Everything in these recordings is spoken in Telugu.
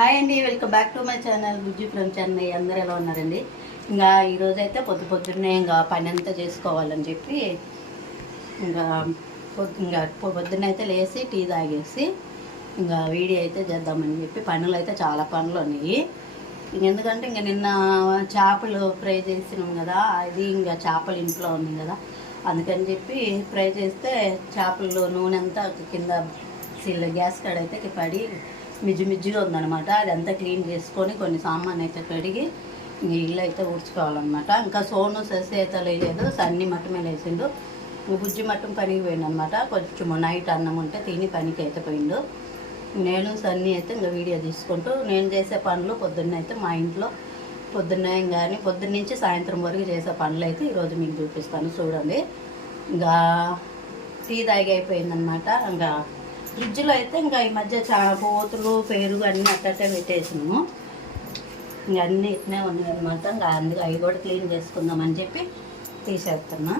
హాయ్ అండి welcome back to my channel Gujju from Chennai. అందరూ ఎలా ఉన్నారండి? ఇంకా ఈరోజైతే పొద్దు పొద్దున్నే ఇంకా పని అంతా చేసుకోవాలని చెప్పి ఇంకా పొద్దు ఇంకా పొద్దున్న అయితే లేచి టీ తాగేసి ఇంకా వీడియో అయితే చేద్దామని చెప్పి పనులు అయితే చాలా పనులు ఉన్నాయి. ఇంక ఎందుకంటే ఇంకా నిన్న చేపలు ఫ్రై చేసినాం కదా అది ఇంకా చేపలు ఇంట్లో ఉంది కదా అందుకని చెప్పి ఫ్రై చేస్తే చేపలు నూనె అంతా కింద సిల్ గ్యాస్ కాడ అయితే పడి మిజ్జిమిజ్జిగా ఉందనమాట అదంతా క్లీన్ చేసుకొని కొన్ని సామాన్ అయితే కడిగి ఇంక ఇల్లు అయితే ఊడ్చుకోవాలన్నమాట. ఇంకా సోను ససి అయితే లేదు సన్ని మట్టమే వేసిండు బుజ్జి మట్టం పనికి పోయిండు అనమాట కొంచెం నైట్ అన్నం ఉంటే తిని పనికి అయితే పోయిండు. నేను సన్ని అయితే ఇంకా వీడియో తీసుకుంటూ నేను చేసే పనులు పొద్దున్న అయితే మా ఇంట్లో పొద్దున్నే కానీ పొద్దున్న నుంచి సాయంత్రం వరకు చేసే పనులు అయితే ఈరోజు మీకు చూపిస్తాను. చూడండి. ఇంకా టీ తాగి అయిపోయిందనమాట ఇంకా ఫ్రిడ్జ్లో అయితే ఇంకా ఈ మధ్య చా పోతులు పెరుగు అన్నీ అట్టే పెట్టేసినాము. ఇంకా అన్నీ ఇట్నే ఉన్నాయి అనమాట ఇంకా అందుకే అవి కూడా క్లీన్ చేసుకుందామని చెప్పి తీసేస్తున్నా.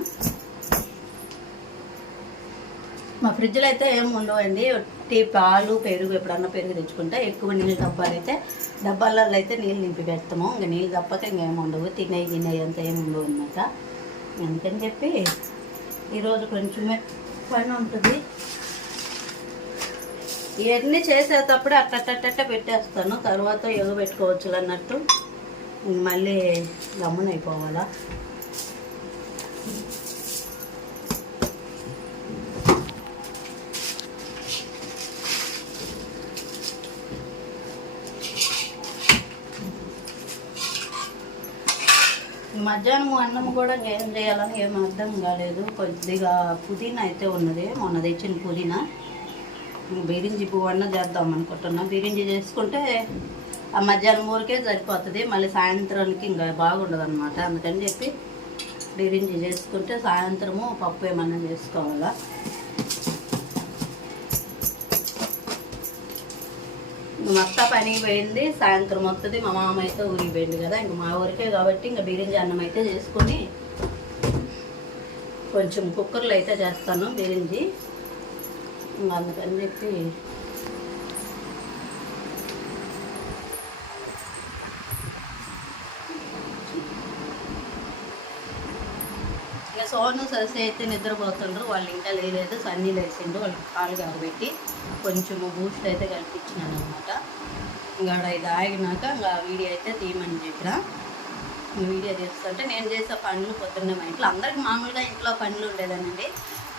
మా ఫ్రిడ్జ్లో అయితే ఏం ఉండవండి. టీ పాలు పెరుగు ఎప్పుడన్నా పెరుగు తెచ్చుకుంటే ఎక్కువ నీళ్ళు డబ్బాలు అయితే డబ్బాలలో అయితే నీళ్ళు నింపి పెడతాము. ఇంకా నీళ్ళు తప్పక ఇంకేం ఉండవు. తినేవి తినే అంత ఏమి ఉండవు అనమాట అందుకని చెప్పి ఈరోజు కొంచెమే పని ఉంటుంది. ఇవన్నీ చేసేటప్పుడు అట్టట్టట్ట పెట్టేస్తాను. తర్వాత ఎగ పెట్టుకోవచ్చు అన్నట్టు. మళ్ళీ గమ్మునైపోవాలా మధ్యాహ్నం అన్నం కూడా ఏం చేయాలని ఏం అర్థం కాలేదు. కొద్దిగా పుదీనా అయితే ఉన్నది. మొన్న తెచ్చిన పుదీనా. బిరింజి పువ్వన్న చేద్దాం అనుకుంటున్నాం. బిరింజి చేసుకుంటే ఆ మధ్యాహ్నం ఊరికే సరిపోతుంది. మళ్ళీ సాయంత్రానికి ఇంకా బాగుండదు అనమాట అందుకని చెప్పి బిరింజి చేసుకుంటే సాయంత్రము పప్పు ఏమన్నా చేసుకోవాలా? మొత్తం మొత్త పనికి పోయింది. సాయంత్రం వస్తుంది మా మామ అయితే ఊరికి పోయింది కదా. ఇంక మా ఊరికే కాబట్టి ఇంకా బిరింజి అన్నం అయితే చేసుకొని కొంచెం కుక్కర్లో అయితే చేస్తాను బిరింజి. అందుకని చెప్పి ఇక సోను ససి అయితే నిద్రపోతుండ్రు వాళ్ళు ఇంకా లేలేదు సన్నీ లేచిండు వాళ్ళకి కాలు కాబెట్టి కొంచెము బూస్ట్ అయితే కల్పించినాను అనమాట ఇంకా ఆడ ఇది ఆగినాక ఇంకా వీడియో అయితే తీయమని చెప్పిన. వీడియో తీస్తుంటే నేను చేసే పనులు పొద్దున్నే మా ఇంట్లో అందరికి మామూలుగా ఇంట్లో పనులు ఉండేదానండి.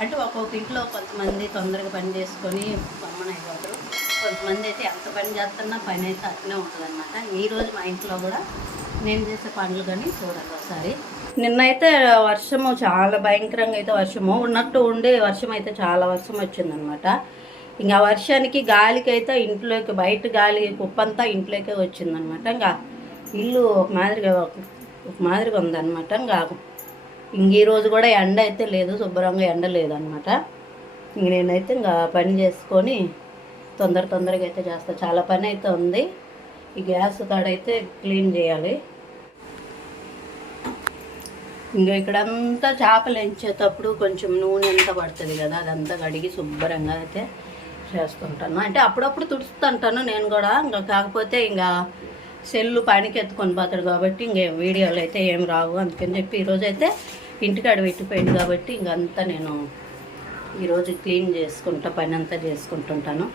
అంటే ఒక్కొక్క ఇంట్లో కొంతమంది తొందరగా పని చేసుకొని గమ్మన అయిపోతారు. కొంతమంది అయితే ఎంత పని చేస్తున్నా పని అయితే అట్నే ఉంటుందన్నమాట. ఈరోజు మా ఇంట్లో కూడా నేను చేసే పనులు కానీ చూడండి ఒకసారి. నిన్నైతే వర్షము చాలా భయంకరంగా అయితే వర్షము. ఉన్నట్టు ఉండే వర్షం అయితే చాలా వర్షం వచ్చిందనమాట ఇంకా వర్షానికి గాలికైతే ఇంట్లోకి బయట గాలి కుప్పంతా ఇంట్లోకే వచ్చిందనమాట ఇంకా ఇల్లు ఒక మాదిరిగా ఒక మాదిరిగా ఉందన్నమాట. ఇంకా ఇంక ఈరోజు కూడా ఎండ అయితే లేదు శుభ్రంగా ఎండ లేదనమాట ఇంక నేనైతే ఇంకా పని చేసుకొని తొందర తొందరగా అయితే చేస్తా. చాలా పని అయితే ఉంది. ఈ గ్యాస్ కాడైతే క్లీన్ చేయాలి. ఇంకా ఇక్కడంతా చేపలు ఎంచేటప్పుడు కొంచెం నూనె అంతా పడుతుంది కదా అదంతా కడిగి శుభ్రంగా అయితే చేస్తుంటాను. అంటే అప్పుడప్పుడు తుడుస్తుంటాను నేను కూడా. ఇంకా కాకపోతే ఇంకా సెల్లు పనికి ఎత్తుకొని పోతాడు కాబట్టి ఇంక వీడియోలు అయితే ఏం రావు. అందుకని చెప్పి ఈరోజు అయితే ఇంటికాడ పెట్టిపోయింది కాబట్టి ఇంకంతా నేను ఈరోజు క్లీన్ చేసుకుంటా పని అంతా చేసుకుంటుంటాను.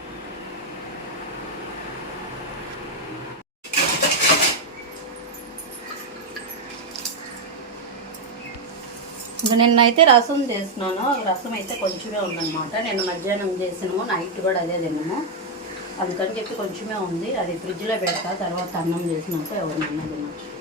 నిన్నైతే రసం చేసినాను. రసం అయితే కొంచెమే ఉందన్నమాట. నిన్న మధ్యాహ్నం చేసినాము నైట్ కూడా అదే తిన్నాము. అందుకని చెప్పి కొంచెమే ఉంది. అది ఫ్రిడ్జ్లో పెడతా తర్వాత అన్నం చేసినాక ఎవరినన్నా తినచ్చు.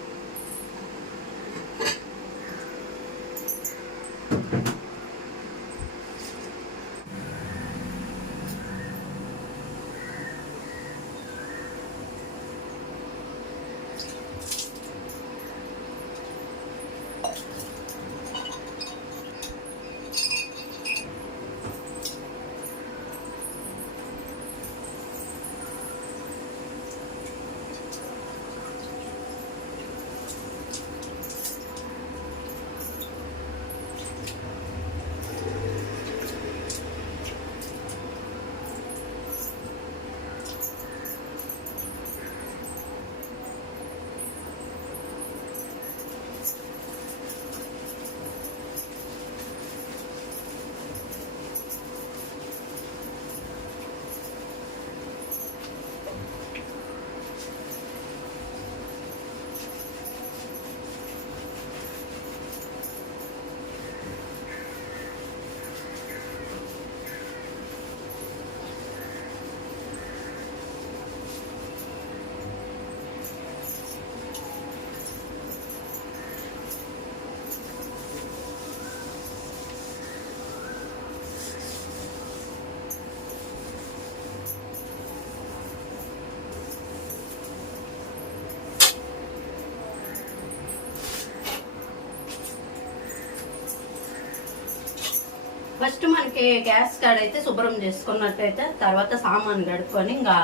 ఫస్ట్ మనకి గ్యాస్ కాడ అయితే శుభ్రం చేసుకున్నట్టయితే తర్వాత సామాన్ గడుపుకొని ఇంకా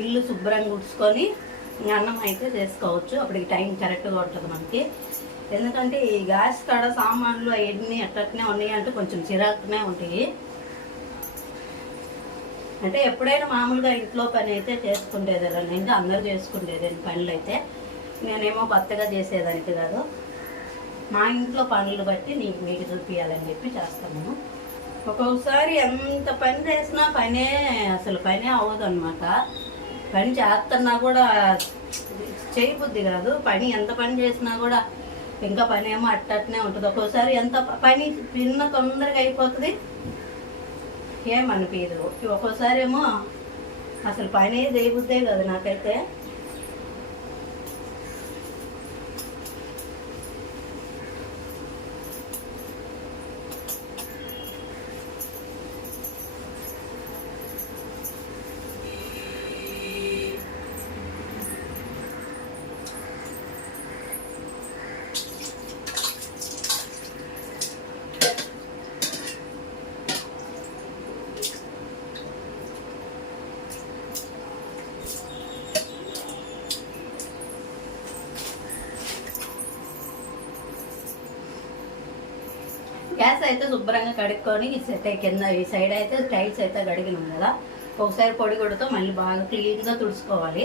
ఇల్లు శుభ్రంగా ఉడుచుకొని అన్నం అయితే చేసుకోవచ్చు. అప్పటికి టైం కరెక్ట్గా ఉంటుంది మనకి. ఎందుకంటే ఈ గ్యాస్ కాడ సామాన్లు అవన్నీ ఎట్టనే ఉన్నాయి అంటే కొంచెం చిరాకునే ఉంటాయి. అంటే ఎప్పుడైనా మామూలుగా ఇంట్లో పని అయితే చేసుకుంటేదాన్ని అందరూ చేసుకుంటేదాన్ని పనులు అయితే నేనేమో కొత్తగా చేసేదానికి కాదు. మా ఇంట్లో పనులు బట్టి నీకు మీకు చూపించాలని చెప్పి చేస్తాము ఒక్కొక్కసారి ఎంత పని చేసినా పనే అసలు పనే అవ్వదు అనమాట పని చేస్తున్నా కూడా చేయబుద్ధి కాదు. పని ఎంత పని చేసినా కూడా ఇంకా పని ఏమో అట్టనే ఉంటుంది. ఒక్కోసారి ఎంత పని చిన్న తొందరగా అయిపోతుంది. ఏమనిపించదు ఒక్కోసారి ఏమో అసలు పని చేయబుద్దే కదా నాకైతే గ్యాస్ అయితే శుభ్రంగా కడుక్కొని సెట్ కింద ఈ సైడ్ అయితే టైల్స్ అయితే కడిగినాం కదా. ఒకసారి పొడి కొడుతూ మళ్ళీ బాగా క్లీన్గా తుడుచుకోవాలి.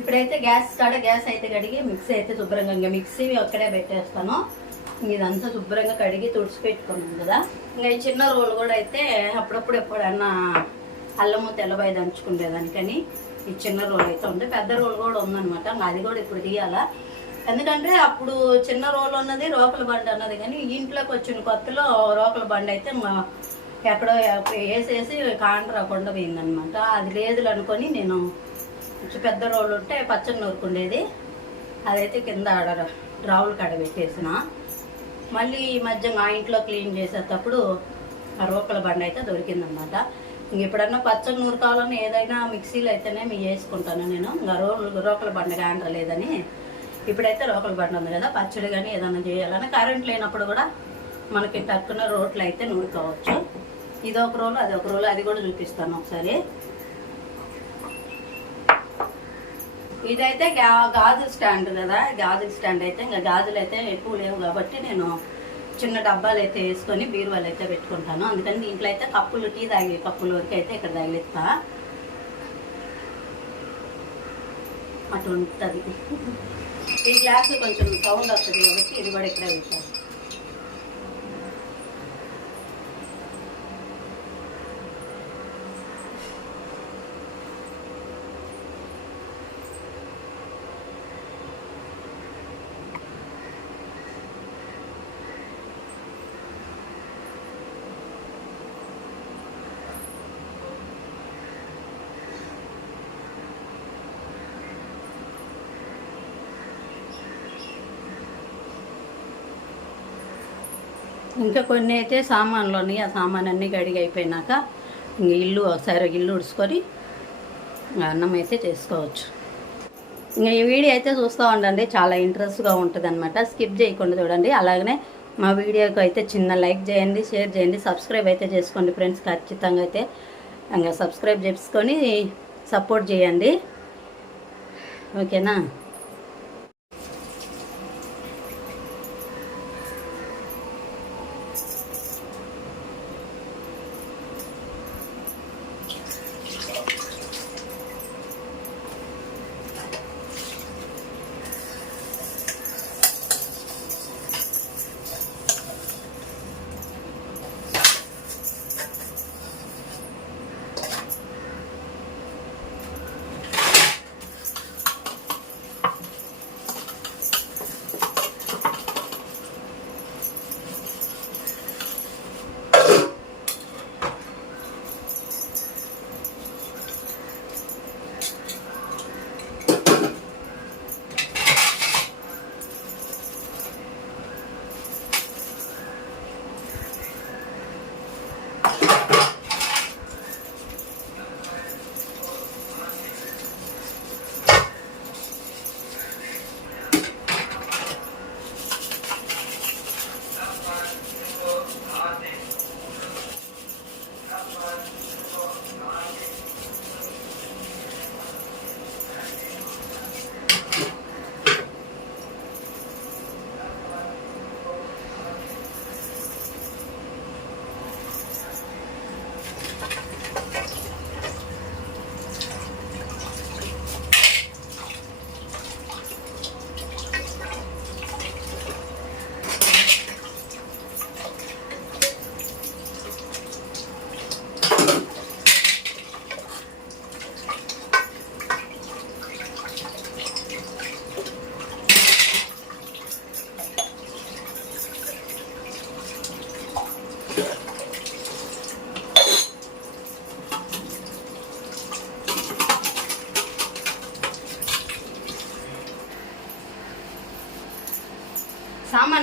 ఇప్పుడైతే గ్యాస్ కాడ గ్యాస్ అయితే కడిగి మిక్సీ అయితే శుభ్రంగా ఇంకా మిక్సీ అక్కడే పెట్టేస్తాను. ఇదంతా శుభ్రంగా కడిగి తుడిచి పెట్టుకున్నాం కదా. ఇంకా ఈ చిన్న రోల్ కూడా అయితే అప్పుడప్పుడు ఎప్పుడన్నా అల్లము తెల్లబాయి దంచుకునేదానికని ఈ చిన్న రోల్ అయితే ఉంది. పెద్ద రోల్ కూడా ఉందన్నమాట. అది కూడా ఇప్పుడు తీయాలా. ఎందుకంటే అప్పుడు చిన్న రోల్ ఉన్నది రోకల బండి అన్నది. కానీ ఇంట్లోకి వచ్చిన కొత్తలో రోకల బండి అయితే మా- ఎక్కడో వేసేసి కాండ్ర కొండ పోయిందనమాట అది లేదు అనుకొని నేను పెద్ద రోలు ఉంటే పచ్చడి నూరుకుండేది. అదైతే కింద ఆడ రావుల కాడ పెట్టేసిన. మళ్ళీ ఈ మధ్య మా ఇంట్లో క్లీన్ చేసేటప్పుడు ఆ రోకల బండ అయితే దొరికిందనమాట. ఇంక ఎప్పుడన్నా పచ్చడి నూరుకోవాలని ఏదైనా మిక్సీలో అయితేనే మీ వేసుకుంటాను నేను. ఇంకా రోలు రోకల బండ కాండ్ర లేదని ఇప్పుడైతే రోకల బండ ఉంది కదా పచ్చడి కానీ ఏదైనా చేయాలని కరెంట్ లేనప్పుడు కూడా మనకి టక్కున రోట్లు అయితే నూరుకోవచ్చు. ఇది ఒక రోలు అది ఒక రోలు అది కూడా చూపిస్తాను ఒకసారి. ఇదైతే గా గాజు స్టాండ్ కదా గాజుల స్టాండ్ అయితే ఇంకా గాజులు అయితే ఎక్కువ లేవు కాబట్టి నేను చిన్న డబ్బాలు అయితే వేసుకొని బీరువాలు అయితే పెట్టుకుంటాను. అందుకని దీంట్లో అయితే కప్పులు టీ తాగే కప్పుల వరకు అయితే ఇక్కడ తగిలిస్తా. అటు ఉంటుంది ఈ గ్లాస్ కొంచెం సౌండ్ వస్తుంది కాబట్టి ఇది కూడా ఇక్కడ పెట్టాను ఇంకా కొన్ని అయితే సామాన్లు ఉన్నాయి. ఆ సామాన్ అన్నీ గడిగి అయిపోయినాక ఇంక ఇల్లు ఒకసారి ఇల్లు ఉడుచుకొని అన్నం అయితే చేసుకోవచ్చు. ఇంకా ఈ వీడియో అయితే చూస్తూ ఉండండి. చాలా ఇంట్రెస్ట్గా ఉంటుంది అనమాట స్కిప్ చేయకుండా చూడండి. అలాగనే మా వీడియోకి అయితే చిన్న లైక్ చేయండి షేర్ చేయండి సబ్స్క్రైబ్ అయితే చేసుకోండి ఫ్రెండ్స్. ఖచ్చితంగా అయితే ఇంకా సబ్స్క్రైబ్ చేసుకొని సపోర్ట్ చేయండి. ఓకేనా?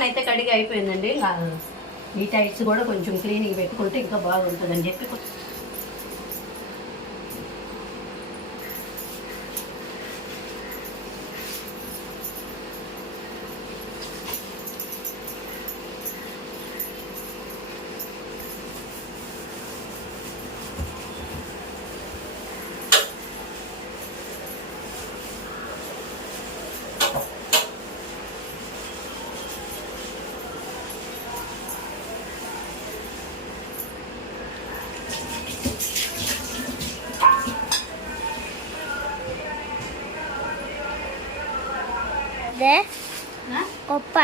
అయితే కడిగి అయిపోయిందండి. ఈ టైట్స్ కూడా కొంచెం క్లీనింగ్ పెట్టుకుంటే ఇంకా బాగుంటుందని చెప్పి అదే గొప్ప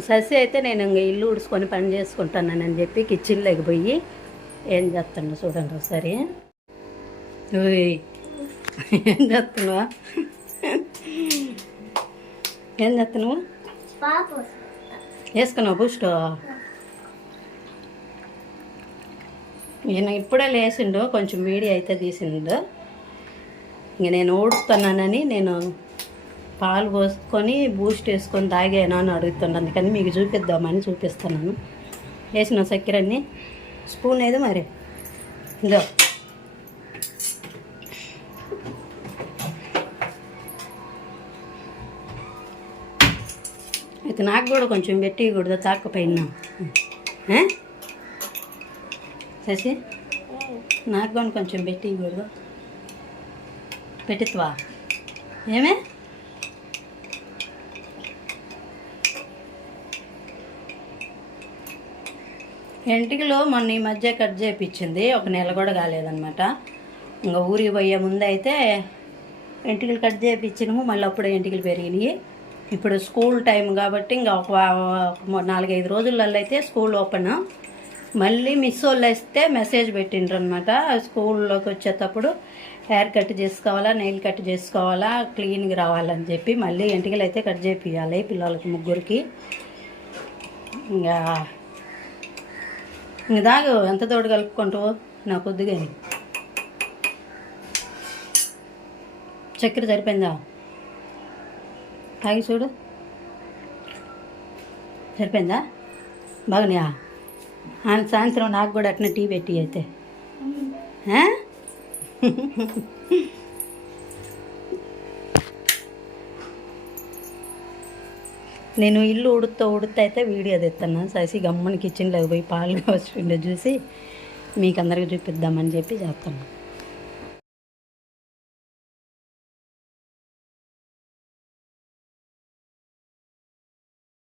ససి అయితే నేను ఇంక ఇల్లు ఉడుచుకొని పని చేసుకుంటానని చెప్పి కిచెన్లోకి పోయి ఏం చేస్తాను చూడండి ఒకసారి. ఓయ్ ఏం చేస్తున్నావా? ఏం చేస్తున్నావు? వేసుకున్నావు బూస్ట్? ఈయన ఇప్పుడే లేచిండు కొంచెం మీడియా అయితే తీసిండు. ఇంక నేను ఊడుతున్నానని నేను పాలు పోసుకొని బూస్ట్ వేసుకొని తాగాను అని అడుగుతున్నాను అందుకని మీకు చూపిద్దామని చూపిస్తున్నాను. వేసిన చక్కెరని స్పూన్ ఏదో మరి. ఇదో. అయితే నాకు కూడా కొంచెం పెట్టి కూడా తాకపోయినా. శశి? నాకు కూడా కొంచెం పెట్టి కూడా పెట్టిత్వా? ఏమే? ఎంటికలు మొన్న ఈ మధ్య కట్ చేయించింది ఒక నెల కూడా కాలేదన్నమాట. ఇంకా ఊరికి పోయే ముందు అయితే ఎంటికలు కట్ చేయించినాము మళ్ళీ అప్పుడే ఎంటికలు పెరిగినాయి. ఇప్పుడు స్కూల్ టైం కాబట్టి ఇంకా ఒక ఒక నాలుగైదు రోజులలో అయితే స్కూల్ ఓపెన్. మళ్ళీ మిస్ వాళ్ళు వస్తే మెసేజ్ పెట్టిండ్రు అనమాట స్కూల్లోకి వచ్చేటప్పుడు హెయిర్ కట్ చేసుకోవాలా నెయిల్ కట్ చేసుకోవాలా క్లీన్గా రావాలని చెప్పి మళ్ళీ ఎంటికలు అయితే కట్ చేపియాలి పిల్లలకి ముగ్గురికి. ఇంకా ఇంక దాగు ఎంత తోడు కలుపుకుంటావు నా కొద్దిగా చక్కెర సరిపోయిందా? తాగి చూడు. సరిపోయిందా? బాగున్నాయా? సాయంత్రం నాకు కూడా అట్నే టీ పెట్టి అయితే. నేను ఇల్లు ఉడుతా ఉడుతా అయితే వీడియో తెస్తాను ససి గమ్మని కిచెన్లోకి పోయి పాలు కావచ్చు చూసి మీకు అందరికి చూపిద్దామని చెప్పి చేస్తాను